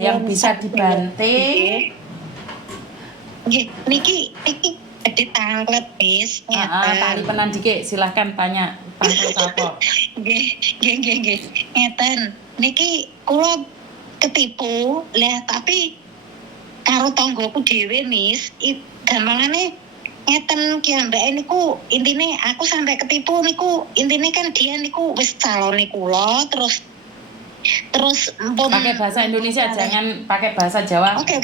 yang bisa dibanting. Niki ditanglet Miss. Tali penan dikit, silahkan tanya tanglet apa. Nggih. Ngeten. Niki kula ketipu lah tapi karo tanggoku dhewe Miss, gampangane ngeten ki ambek niku intine aku sampai ketipu niku intine kan dia niku wis calone kula terus pakai bahasa Indonesia jangan pakai bahasa Jawa. Oke,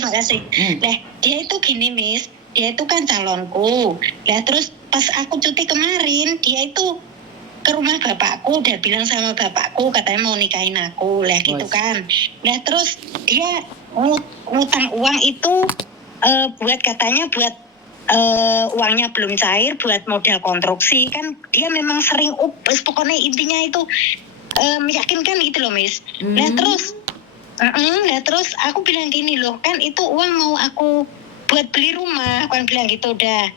makasih. Nah, dia itu gini Miss, dia itu kan calonku. Nah, terus pas aku cuti kemarin, dia itu ke rumah bapakku, udah bilang sama bapakku katanya mau nikahin aku, lah gitu kan. Nah, terus dia ngutang uang itu buat katanya buat uangnya belum cair buat modal konstruksi kan dia memang sering pokoknya intinya itu meyakinkan gitu loh Miss. Nah terus aku bilang gini loh kan itu uang mau aku buat beli rumah kan bilang gitu udah.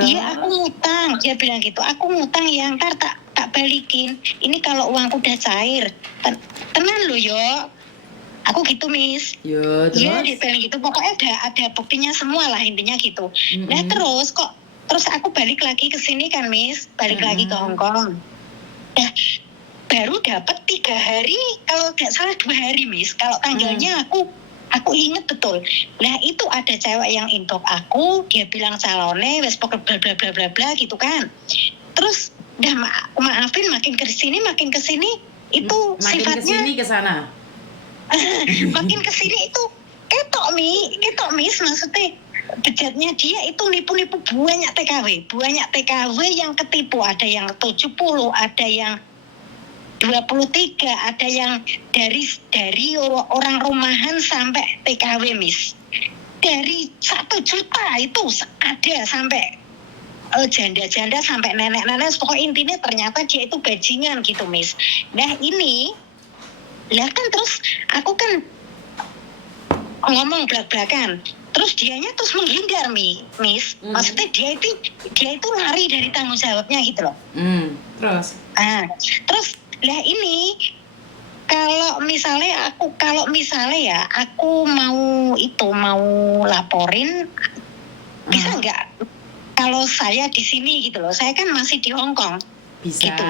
Iya aku ngutang dia bilang gitu aku ngutang ya ntar tak balikin ini kalau uangku udah cair tenang loh yo aku gitu Miss. Iya dia bilang gitu pokoknya ada buktinya semua lah intinya gitu. Nah terus aku balik lagi ke sini kan Miss balik lagi ke Hong Kong. Nah baru dapat 3 hari kalau nggak salah 2 hari Miss kalau tanggalnya aku inget betul. Nah itu ada cewek yang inbox aku dia bilang calone wes pokok bla bla bla bla bla gitu kan. Terus udah maafin makin kesini itu makin sifatnya kesini kesana. makin kesini itu ketok Miss maksudnya bejatnya dia itu nipu-nipu banyak TKW yang ketipu ada yang 70 ada yang 23 ada yang dari orang rumahan sampai TKW Miss dari 1 juta itu ada sampai janda-janda sampai nenek-nenek pokoknya intinya ternyata dia itu bajingan gitu Miss. Nah ini lah kan terus aku kan ngomong belak-belakan terus dianya terus menghindar Miss maksudnya dia itu lari dari tanggung jawabnya gitu loh. Terus lah ini kalau misalnya ya aku mau laporin bisa nggak kalau saya di sini gitu loh saya kan masih di Hong Kong bisa gitu.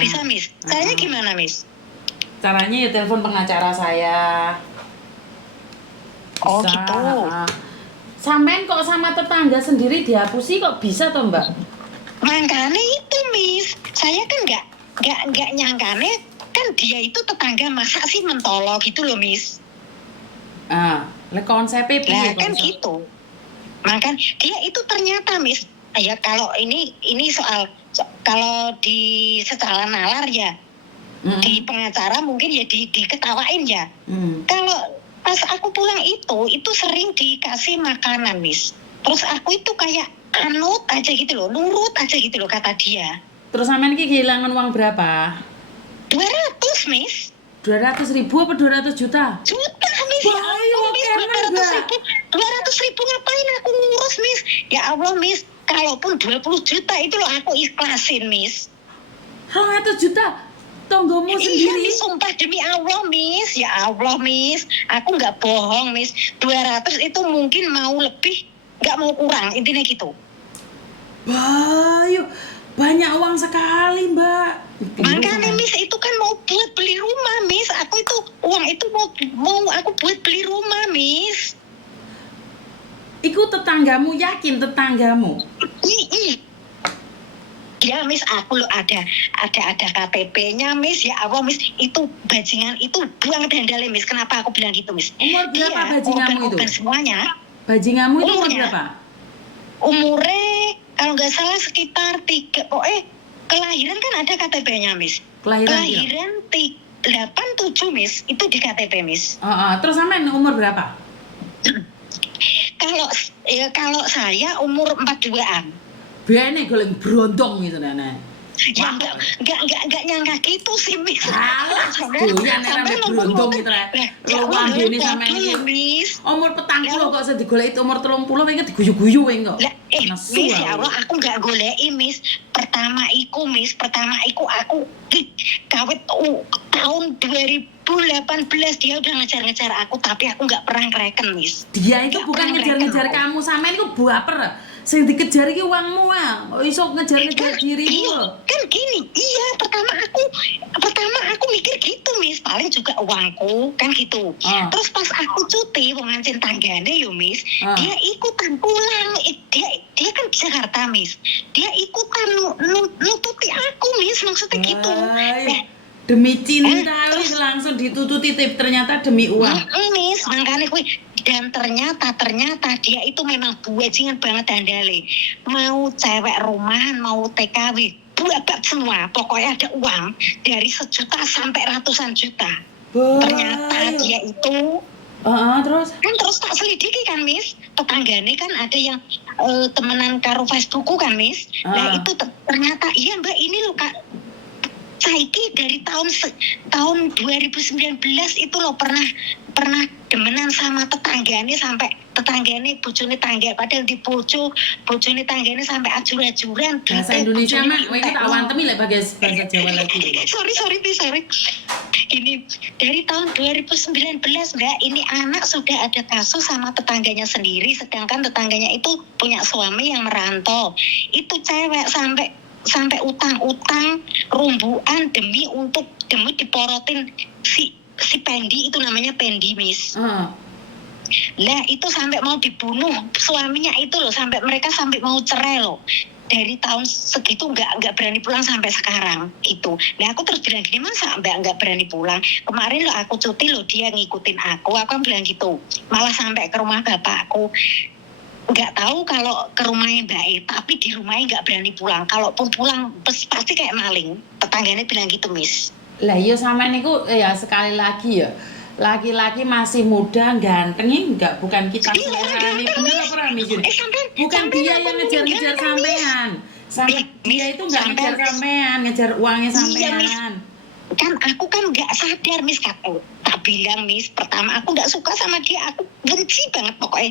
Bisa Miss caranya gimana Miss? Caranya ya telepon pengacara saya. Bisa. Gitu. Sampean kok sama tetangga sendiri dihapusi kok bisa toh Mbak? Makanya itu Miss saya kan nggak nyangkane kan dia itu tetangga masa sih mentolo gitu loh Miss. Konsepnya piye kan gitu. Makan dia itu ternyata Miss ya kalau ini soal kalau di secara nalar ya di pengacara mungkin ya diketawain ya. Kalau pas aku pulang itu sering dikasih makanan Miss. Terus aku itu kayak anut aja gitu loh, nurut aja gitu loh kata dia. Terus sampean iki kehilangan uang berapa? 200 Miss. 200.000 apa 200 juta? Juta Miss. Ya Allah Miss 200.000 ngapain aku ngurus Miss? Ya Allah Miss, kalaupun 20 juta itu loh aku ikhlasin Miss. 200 juta? Tonggomu sendiri? Iya Miss, sumpah demi Allah Miss. Ya Allah Miss, aku gak bohong Miss. 200 itu mungkin mau lebih, gak mau kurang, intinya gitu. Bayu, banyak uang sekali Mbak. Makanya Miss itu kan mau buat beli rumah Miss. Aku itu uang itu mau aku buat beli rumah Miss. Iku tetanggamu yakin tetanggamu? Ya Miss aku lo ada KTP-nya Miss ya Allah Miss itu bajingan itu buang dandalnya Miss. Kenapa aku bilang gitu Miss? Umur berapa bajingamu itu? Semuanya. Bajingamu itu umur berapa? Umurnya kalau nggak salah sekitar 3 kelahiran kan ada KTP-nya Miss. Kelahiran 87 Miss itu di KTP Miss. Terus sampean umur berapa? Kalau saya umur 42-an. Bene goleng brondong gitu nenek. Ya enggak nyangka gitu sih Miss. Doyan nek brondong gitu rek. Luwang dene sampean iki. Umur 40 kok iso digoleki umur 30 wingi diguyu-guyu wingi kok. Miss ya Allah aku enggak goleki Miss. Pertama iku aku kawit tahun 2000 2018 dia udah ngejar-ngejar aku, tapi aku nggak pernah ngereken, Miss. Dia itu Nggak bukan pernah ngejar-ngejar ngereken. kamu, sampean iku baper. Sing dikejar iki uangmu ah. Kok iso ngejar-ngejar dirimu Iya, lho. kan gini, iya pertama aku mikir gitu, Miss, paling juga uangku kan gitu. Terus pas aku cuti wong ngancin tanggane yo, Miss, dia ikutan pulang. Dia kan di Jakarta, Miss. Dia ikutan nututi aku, Miss, maksudnya gitu. Nah, Demi cinta wis langsung ditututi, ternyata demi uang. Miss, makanya dan ternyata dia itu memang bajingan banget dandale. Mau cewek rumahan, mau TKW, buat semua. Pokoknya ada uang dari 1 juta sampai ratusan juta. Ternyata dia itu terus tak selidiki kan, Miss. Tetanggane kan ada yang temenan karo Facebookku kan, Miss. Nah itu ternyata iya Mbak, ini loh Kak. Saiki dari tahun 2019 itu loh pernah demenan sama tetanggane, sampai tetanggane bojone tangga, padahal di bojone tanggane sampai ajur-ajuran. Bahasa Indonesia mah kowe tak wantemi lek bahasa Jawa lagi. sorry. Ini dari tahun 2019 Mbak, ini anak sudah ada kasus sama tetangganya sendiri, sedangkan tetangganya itu punya suami yang merantau. Itu cewek sampai utang rumbuan demi diporotin si Pendi, itu namanya Pendi, Miss. Lah itu sampai mau dibunuh suaminya itu loh, sampai mereka mau cerai loh. Dari tahun segitu nggak berani pulang sampai sekarang itu. Nah aku terus bilang gini, masa Mbak nggak berani pulang? Kemarin loh aku cuti loh, dia ngikutin aku kan bilang gitu. Malah sampai ke rumah bapakku. Nggak tahu kalau ke rumahnya Mbak E, tapi di rumahnya nggak berani pulang. Kalaupun pulang pasti kayak maling. Tetangganya bilang gitu, Miss. Lah iya sampean niku ya sekali lagi ya. Laki-laki masih muda, ganteng enggak, bukan kita selerani. Bener apa ora, Miss? Bukan dia yang ngejar-ngejar sampean. Dia itu enggak ngejar sampean, ngejar uangnya sampean. Kan aku kan nggak sadar, Miss. Tak bilang, Miss, pertama aku nggak suka sama dia, aku benci banget pokoknya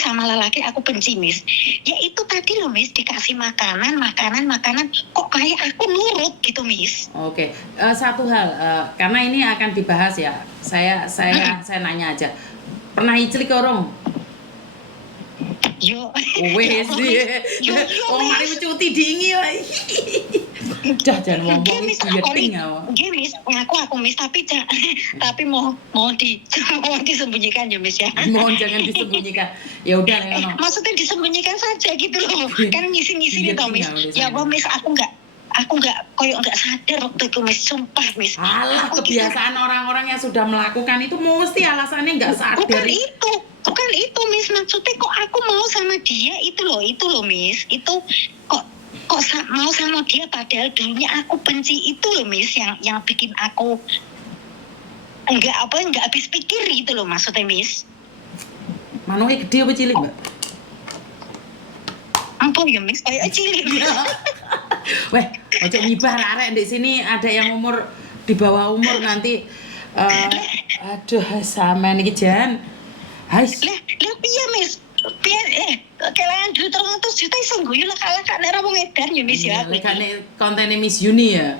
sama lelaki aku benci, Miss. Ya itu tadi loh, Miss, dikasih makanan kok kayak aku nurut gitu, Miss. Oke. Satu hal, karena ini akan dibahas ya, saya nanya aja, pernah iclik orang? Yo. Wes wong mari cuti dingi wae. Dah jangan ngomong iki yeting awak. Nggih, Miss, aku Miss, tapi mau disembunyikan ya, Miss ya. Mohon jangan disembunyikan. Ya udah ngono. Maksudnya disembunyikan saja gitu loh. Kan ngisi-ngisi nih toh, Miss. Ya apa, Miss, aku nggak koyo nggak sadar waktu itu, Miss, sumpah, Miss. Alah, kebiasaan orang-orang yang sudah melakukan itu mesti alasannya nggak sadar. Bukan itu, Miss, maksudnya kok aku mau sama dia itu loh, Miss. Itu kok mau sama dia padahal dulunya aku benci itu loh, Miss, yang bikin aku nggak habis pikir gitu loh, maksudnya, Miss. Manuknya gede apa cilik, Mbak? Ampun ya, Miss, kayak cilik. Weh, ojo ngibah arek di sini ada yang di bawah umur nanti. Aduh, sampean iki jan. Hais. Lah piye, Miss? Kelangan duit 300 juta iso guyu lah kalak nek ora wong edan ya, Miss ya. Lek kontennya Miss Yuni ya.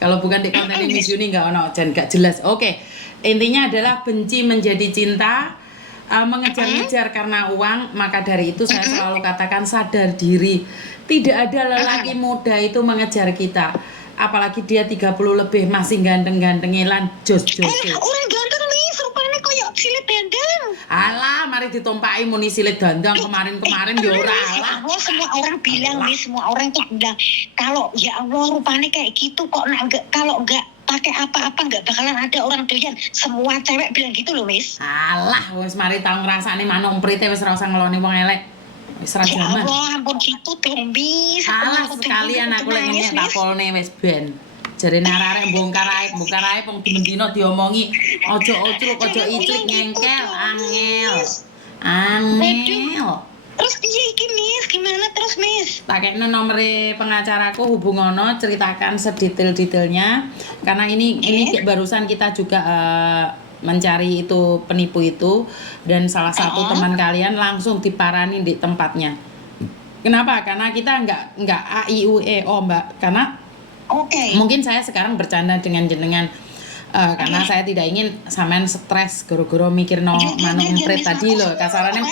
Kalau bukan di kontennya Miss Yuni enggak ono jan enggak jelas. Oke. Intinya adalah benci menjadi cinta, mengejar-ngejar karena uang. Maka dari itu saya selalu katakan sadar diri. Tidak ada lelaki muda itu mengejar kita. Apalagi dia 30 lebih masih ganteng-gantengnya lan jos-jos. Orang ganteng, Miss, rupanya koyo silit dandang. Alah, mari ditumpaki muni silit dandang kemarin ya ora alah. Semua orang bilang, Miss, semua orang tuh bilang kalau ya Allah rupanya kayak gitu kok kalau enggak pakai apa-apa nggak bakalan ada orang doyan. Semua cewek bilang gitu loh, Miss. Alah, wis mari tau ngrasani manuk prite wis ora usah ngeloni wong elek. Wis ra jaman. Ya Allah, ampun gitu dong, Miss. Alah, sekalian aku lek ngene tak polne wis ben. Jarene arek bongkar aib wong dino diomongi ojo iclik ngengkel angel. Terus piye iki, Miss? Gimana terus, Miss? Pakainya nomere pengacaraku, hubungono, ceritakan sedetail-detailnya karena ini barusan kita juga mencari itu penipu itu dan salah satu teman kalian langsung diparani di tempatnya. Kenapa? Karena kita enggak A I U E O, Mbak. Karena mungkin saya sekarang bercanda dengan jenengan Karena saya tidak ingin sampean stres goro-goro mikir no manuk emprit tadi loh. Kasarannya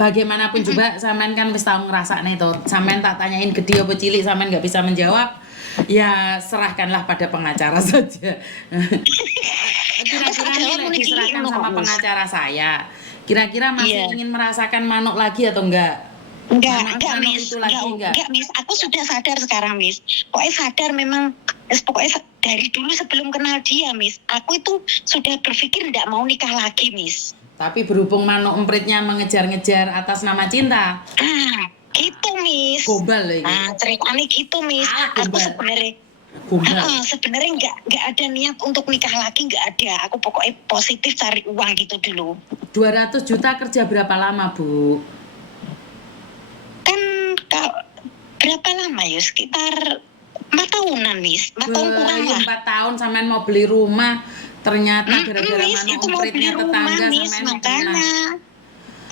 bagaimanapun juga sampean kan wis tau ngrasakne to. Sampean tak tanyain gede apa cilik sampean nggak bisa menjawab. Ya serahkanlah pada pengacara saja. Kira-kira nih diserahkan sama pengacara saya. Kira-kira masih ingin merasakan manuk lagi atau enggak? Enggak, Miss. Enggak, Miss. Aku sudah sadar sekarang, Miss. Pokoknya sadar memang, pokoknya dari dulu sebelum kenal dia, Miss. Aku itu sudah berpikir enggak mau nikah lagi, Miss. Tapi berhubung manuk empritnya mengejar-ngejar atas nama cinta. Gitu, Miss. Gombal lagi. Ceritanya gitu, Miss. Aku sebenarnya enggak ada niat untuk nikah lagi, enggak ada. Aku pokoknya positif cari uang gitu dulu. 200 juta kerja berapa lama, Bu? Kan berapa lama ya? Sekitar 4 tahunan, Miss. 4 tahun kurang lah. 4 tahun sampean mau beli rumah, ternyata gara-gara manuk empritnya tetangga sampean makanya.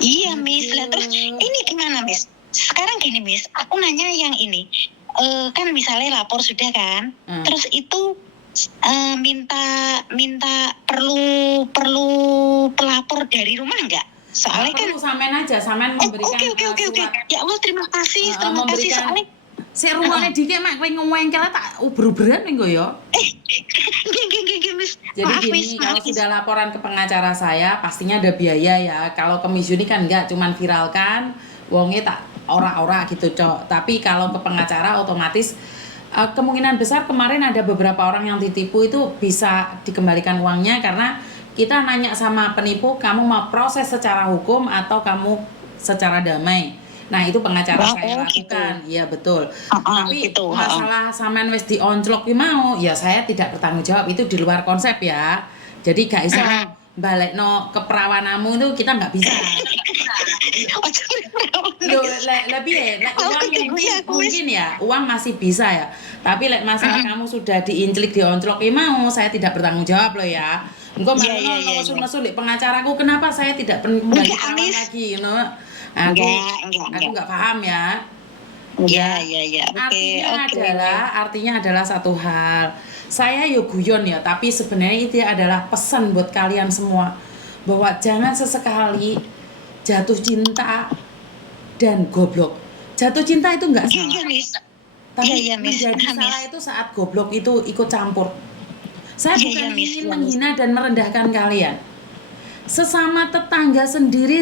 Iya, Miss. Lah terus ini gimana, Miss? Sekarang gini, Miss. Aku nanya yang ini. Kan misalnya lapor sudah kan? Terus itu minta perlu pelapor dari rumah enggak? Soalnya kan sampean aja, sampean memberikan Oke. Ya Allah, terima kasih soalnya sik rumane dikek mak kowe ngewengkel tak uber-uberan engko ya. Miss. Jadi Maaf, gini, Miss. kalau sudah laporan ke pengacara saya pastinya ada biaya ya. Kalau ke Miss Yuni kan enggak, cuman viralkan, wonge tak ora-ora gitu, Cok. Tapi kalau ke pengacara otomatis kemungkinan besar kemarin ada beberapa orang yang ditipu itu bisa dikembalikan uangnya karena kita nanya sama penipu, kamu mau proses secara hukum atau kamu secara damai. Nah, itu pengacara saya lakukan. Iya, betul. Tapi gitu. Masalah sampean wis dionclok ki mau, ya saya tidak bertanggung jawab, itu di luar konsep ya. Jadi gak iso balekno keperawananmu itu kita nggak bisa. Lebih mungkin ya uang masih bisa ya. Tapi masalah kamu sudah diinclik dionclok ki mau, saya tidak bertanggung jawab loh ya. Engko malah mesum-mesum pengacaraku kenapa saya tidak kembalikan lagi, Aku nggak paham ya. Iya. Artinya adalah satu hal. Saya yo guyon ya, tapi sebenarnya itu adalah pesan buat kalian semua bahwa jangan sesekali jatuh cinta dan goblok. Jatuh cinta itu nggak salah. Tapi menjadi salah itu saat goblok itu ikut campur. Saya bukan ingin menghina dan merendahkan kalian. Sesama tetangga sendiri